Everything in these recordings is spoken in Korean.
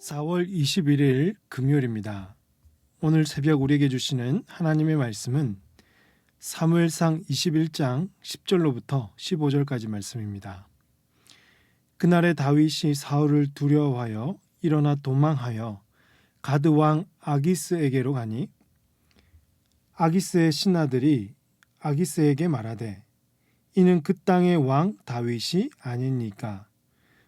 4월 21일 금요일입니다. 오늘 새벽 우리에게 주시는 하나님의 말씀은 사무엘상 21장 10절로부터 15절까지 말씀입니다. 그날에 다윗이 사울을 두려워하여 일어나 도망하여 가드 왕 아기스에게로 가니 아기스의 신하들이 아기스에게 말하되 이는 그 땅의 왕 다윗이 아니니까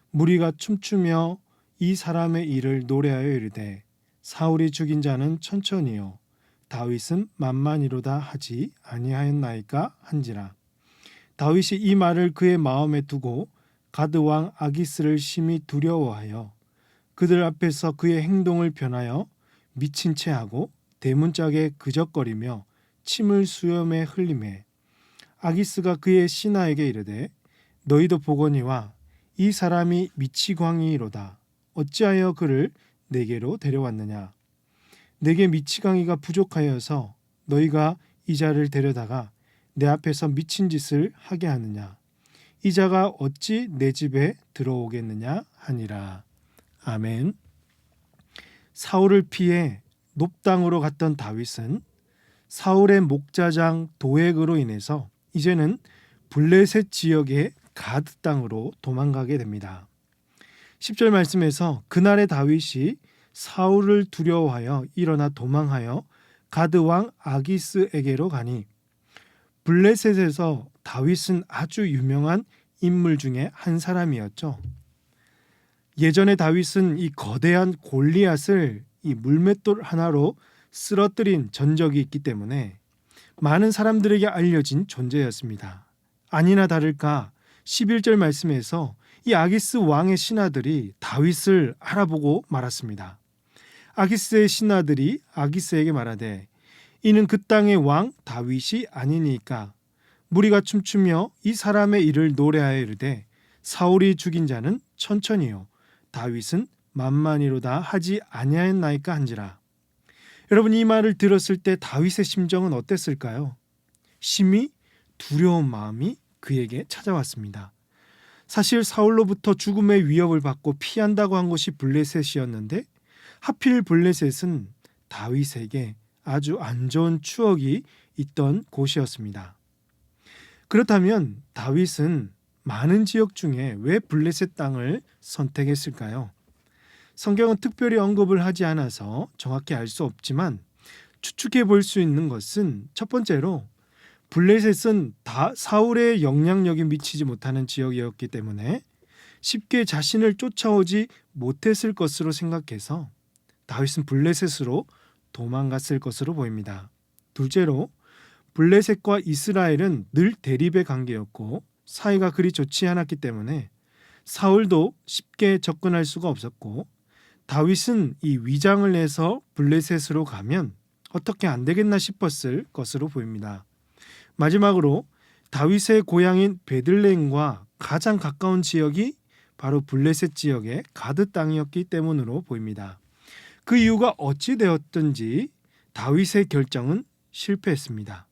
무리가 춤추며 이 사람의 일을 노래하여 이르되 사울이 죽인 자는 천천히요 다윗은 만만히로다 하지 아니하였나이까 한지라. 다윗이 이 말을 그의 마음에 두고 가드 왕 아기스를 심히 두려워하여 그들 앞에서 그의 행동을 변하여 미친 채 하고 대문짝에 그적거리며 침을 수염에 흘리매 아기스가 그의 신하에게 이르되 너희도 보거니와 이 사람이 미치광이로다. 어찌하여 그를 내게로 데려왔느냐? 내게 미치광이가 부족하여서 너희가 이 자를 데려다가 내 앞에서 미친 짓을 하게 하느냐? 이 자가 어찌 내 집에 들어오겠느냐 하니라. 아멘. 사울을 피해 높당으로 갔던 다윗은 사울의 목자장 도액으로 인해서 이제는 블레셋 지역의 가드 땅으로 도망가게 됩니다. 10절 말씀에서 그날의 다윗이 사울을 두려워하여 일어나 도망하여 가드 왕 아기스에게로 가니 블레셋에서 다윗은 아주 유명한 인물 중에 한 사람이었죠. 예전에 다윗은 이 거대한 골리앗을 이 물맷돌 하나로 쓰러뜨린 전적이 있기 때문에 많은 사람들에게 알려진 존재였습니다. 아니나 다를까 11절 말씀에서 이 아기스 왕의 신하들이 다윗을 알아보고 말았습니다. 아기스의 신하들이 아기스에게 말하되 이는 그 땅의 왕 다윗이 아니니까 무리가 춤추며 이 사람의 일을 노래하여 이르되 사울이 죽인 자는 천천히요 다윗은 만만히로다 하지 아니하였나이까 한지라. 여러분, 이 말을 들었을 때 다윗의 심정은 어땠을까요? 심히 두려운 마음이 그에게 찾아왔습니다. 사실 사울로부터 죽음의 위협을 받고 피한다고 한 곳이 블레셋이었는데 하필 블레셋은 다윗에게 아주 안 좋은 추억이 있던 곳이었습니다. 그렇다면 다윗은 많은 지역 중에 왜 블레셋 땅을 선택했을까요? 성경은 특별히 언급을 하지 않아서 정확히 알 수 없지만 추측해 볼 수 있는 것은 첫 번째로 블레셋은 사울의 영향력이 미치지 못하는 지역이었기 때문에 쉽게 자신을 쫓아오지 못했을 것으로 생각해서 다윗은 블레셋으로 도망갔을 것으로 보입니다. 둘째로 블레셋과 이스라엘은 늘 대립의 관계였고 사이가 그리 좋지 않았기 때문에 사울도 쉽게 접근할 수가 없었고 다윗은 이 위장을 내서 블레셋으로 가면 어떻게 안 되겠나 싶었을 것으로 보입니다. 마지막으로 다윗의 고향인 베들레헴과 가장 가까운 지역이 바로 블레셋 지역의 가드 땅이었기 때문으로 보입니다. 그 이유가 어찌 되었든지 다윗의 결정은 실패했습니다.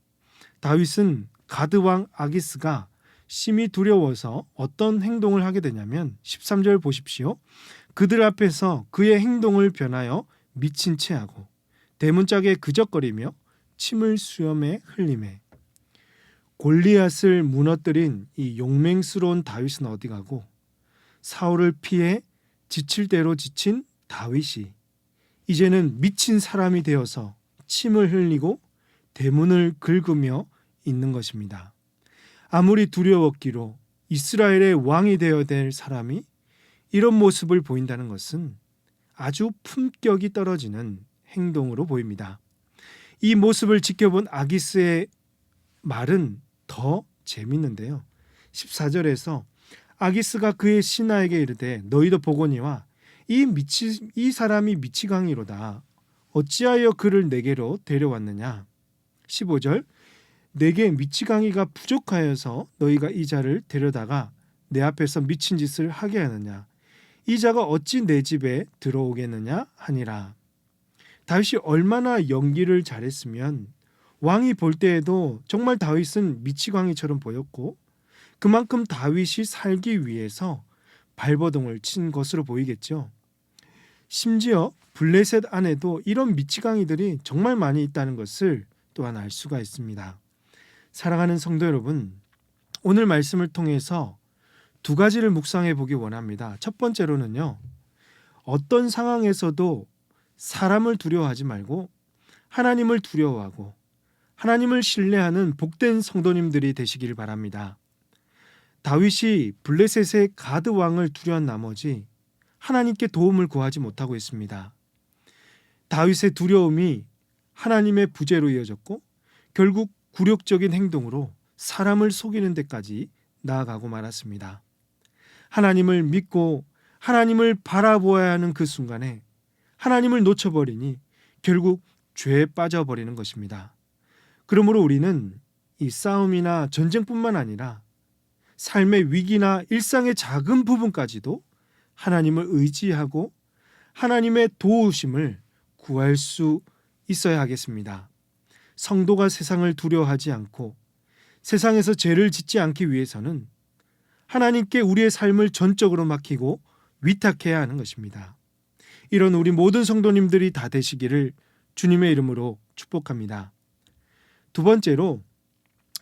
다윗은 가드 왕 아기스가 심히 두려워서 어떤 행동을 하게 되냐면 13절 보십시오. 그들 앞에서 그의 행동을 변하여 미친 채 하고 대문짝에 그적거리며 침을 수염에 흘리매. 골리앗을 무너뜨린 이 용맹스러운 다윗은 어디 가고 사울을 피해 지칠 대로 지친 다윗이 이제는 미친 사람이 되어서 침을 흘리고 대문을 긁으며 있는 것입니다. 아무리 두려웠기로 이스라엘의 왕이 되어야 될 사람이 이런 모습을 보인다는 것은 아주 품격이 떨어지는 행동으로 보입니다. 이 모습을 지켜본 아기스의 말은 더 재밌는데요. 14절에서 아기스가 그의 신하에게 이르되 너희도 보거니와 이 사람이 미치광이로다. 어찌하여 그를 내게로 데려왔느냐. 15절 내게 미치광이가 부족하여서 너희가 이 자를 데려다가 내 앞에서 미친 짓을 하게 하느냐. 이 자가 어찌 내 집에 들어오겠느냐 하니라. 다윗이 얼마나 연기를 잘했으면 왕이 볼 때에도 정말 다윗은 미치광이처럼 보였고 그만큼 다윗이 살기 위해서 발버둥을 친 것으로 보이겠죠. 심지어 블레셋 안에도 이런 미치광이들이 정말 많이 있다는 것을 또한 알 수가 있습니다. 사랑하는 성도 여러분, 오늘 말씀을 통해서 두 가지를 묵상해 보기 원합니다. 첫 번째로는요, 어떤 상황에서도 사람을 두려워하지 말고 하나님을 두려워하고 하나님을 신뢰하는 복된 성도님들이 되시기를 바랍니다. 다윗이 블레셋의 가드 왕을 두려운 나머지 하나님께 도움을 구하지 못하고 있습니다. 다윗의 두려움이 하나님의 부재로 이어졌고 결국 굴욕적인 행동으로 사람을 속이는 데까지 나아가고 말았습니다. 하나님을 믿고 하나님을 바라보아야 하는 그 순간에 하나님을 놓쳐버리니 결국 죄에 빠져버리는 것입니다. 그러므로 우리는 이 싸움이나 전쟁뿐만 아니라 삶의 위기나 일상의 작은 부분까지도 하나님을 의지하고 하나님의 도우심을 구할 수 있어야 하겠습니다. 성도가 세상을 두려워하지 않고 세상에서 죄를 짓지 않기 위해서는 하나님께 우리의 삶을 전적으로 맡기고 위탁해야 하는 것입니다. 이런 우리 모든 성도님들이 다 되시기를 주님의 이름으로 축복합니다. 두 번째로,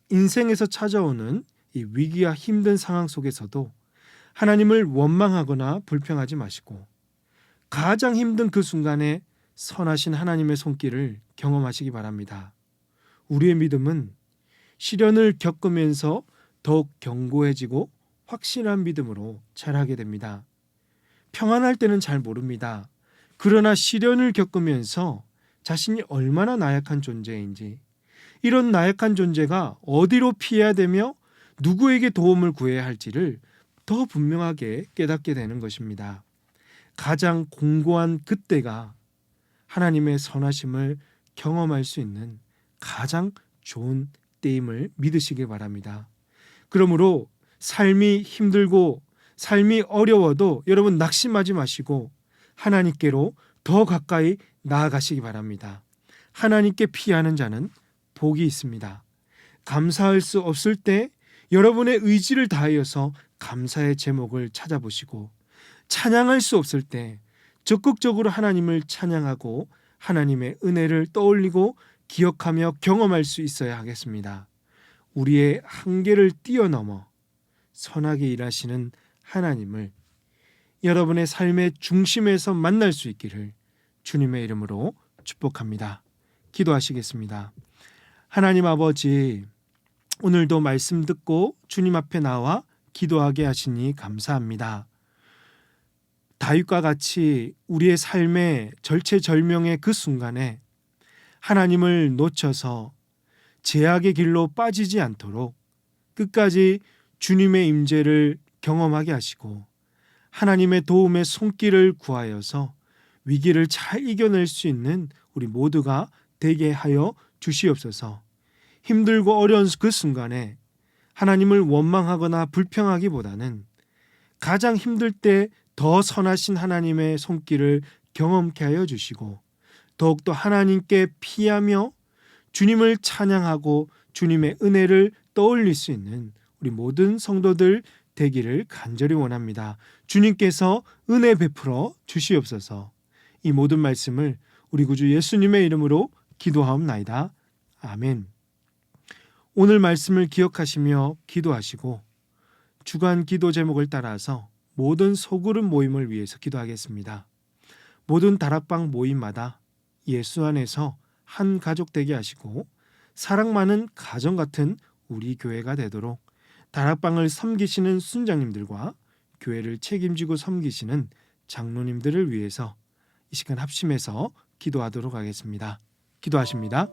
인생에서 찾아오는 이 위기와 힘든 상황 속에서도 하나님을 원망하거나 불평하지 마시고 가장 힘든 그 순간에 선하신 하나님의 손길을 경험하시기 바랍니다. 우리의 믿음은 시련을 겪으면서 더욱 견고해지고 확실한 믿음으로 자라게 됩니다. 평안할 때는 잘 모릅니다. 그러나 시련을 겪으면서 자신이 얼마나 나약한 존재인지, 이런 나약한 존재가 어디로 피해야 되며 누구에게 도움을 구해야 할지를 더 분명하게 깨닫게 되는 것입니다. 가장 공고한 그때가 하나님의 선하심을 경험할 수 있는 가장 좋은 때임을 믿으시길 바랍니다. 그러므로 삶이 힘들고 삶이 어려워도 여러분 낙심하지 마시고 하나님께로 더 가까이 나아가시기 바랍니다. 하나님께 피하는 자는 복이 있습니다. 감사할 수 없을 때 여러분의 의지를 다하여서 감사의 제목을 찾아보시고, 찬양할 수 없을 때 적극적으로 하나님을 찬양하고 하나님의 은혜를 떠올리고 기억하며 경험할 수 있어야 하겠습니다. 우리의 한계를 뛰어넘어 선하게 일하시는 하나님을 여러분의 삶의 중심에서 만날 수 있기를 주님의 이름으로 축복합니다. 기도하시겠습니다. 하나님 아버지, 오늘도 말씀 듣고 주님 앞에 나와 기도하게 하시니 감사합니다. 다윗과 같이 우리의 삶의 절체절명의 그 순간에 하나님을 놓쳐서 죄악의 길로 빠지지 않도록 끝까지 주님의 임재를 경험하게 하시고 하나님의 도움의 손길을 구하여서 위기를 잘 이겨낼 수 있는 우리 모두가 되게 하여 주시옵소서. 힘들고 어려운 그 순간에 하나님을 원망하거나 불평하기보다는 가장 힘들 때 더 선하신 하나님의 손길을 경험케 하여 주시고 더욱더 하나님께 피하며 주님을 찬양하고 주님의 은혜를 떠올릴 수 있는 우리 모든 성도들 되기를 간절히 원합니다. 주님께서 은혜 베풀어 주시옵소서. 이 모든 말씀을 우리 구주 예수님의 이름으로 기도하옵나이다. 아멘. 오늘 말씀을 기억하시며 기도하시고 주간 기도 제목을 따라서 모든 소그룹 모임을 위해서 기도하겠습니다. 모든 다락방 모임마다 예수 안에서 한 가족 되게 하시고 사랑 많은 가정 같은 우리 교회가 되도록 다락방을 섬기시는 순장님들과 교회를 책임지고 섬기시는 장로님들을 위해서 이 시간 합심해서 기도하도록 하겠습니다. 기도하십니다.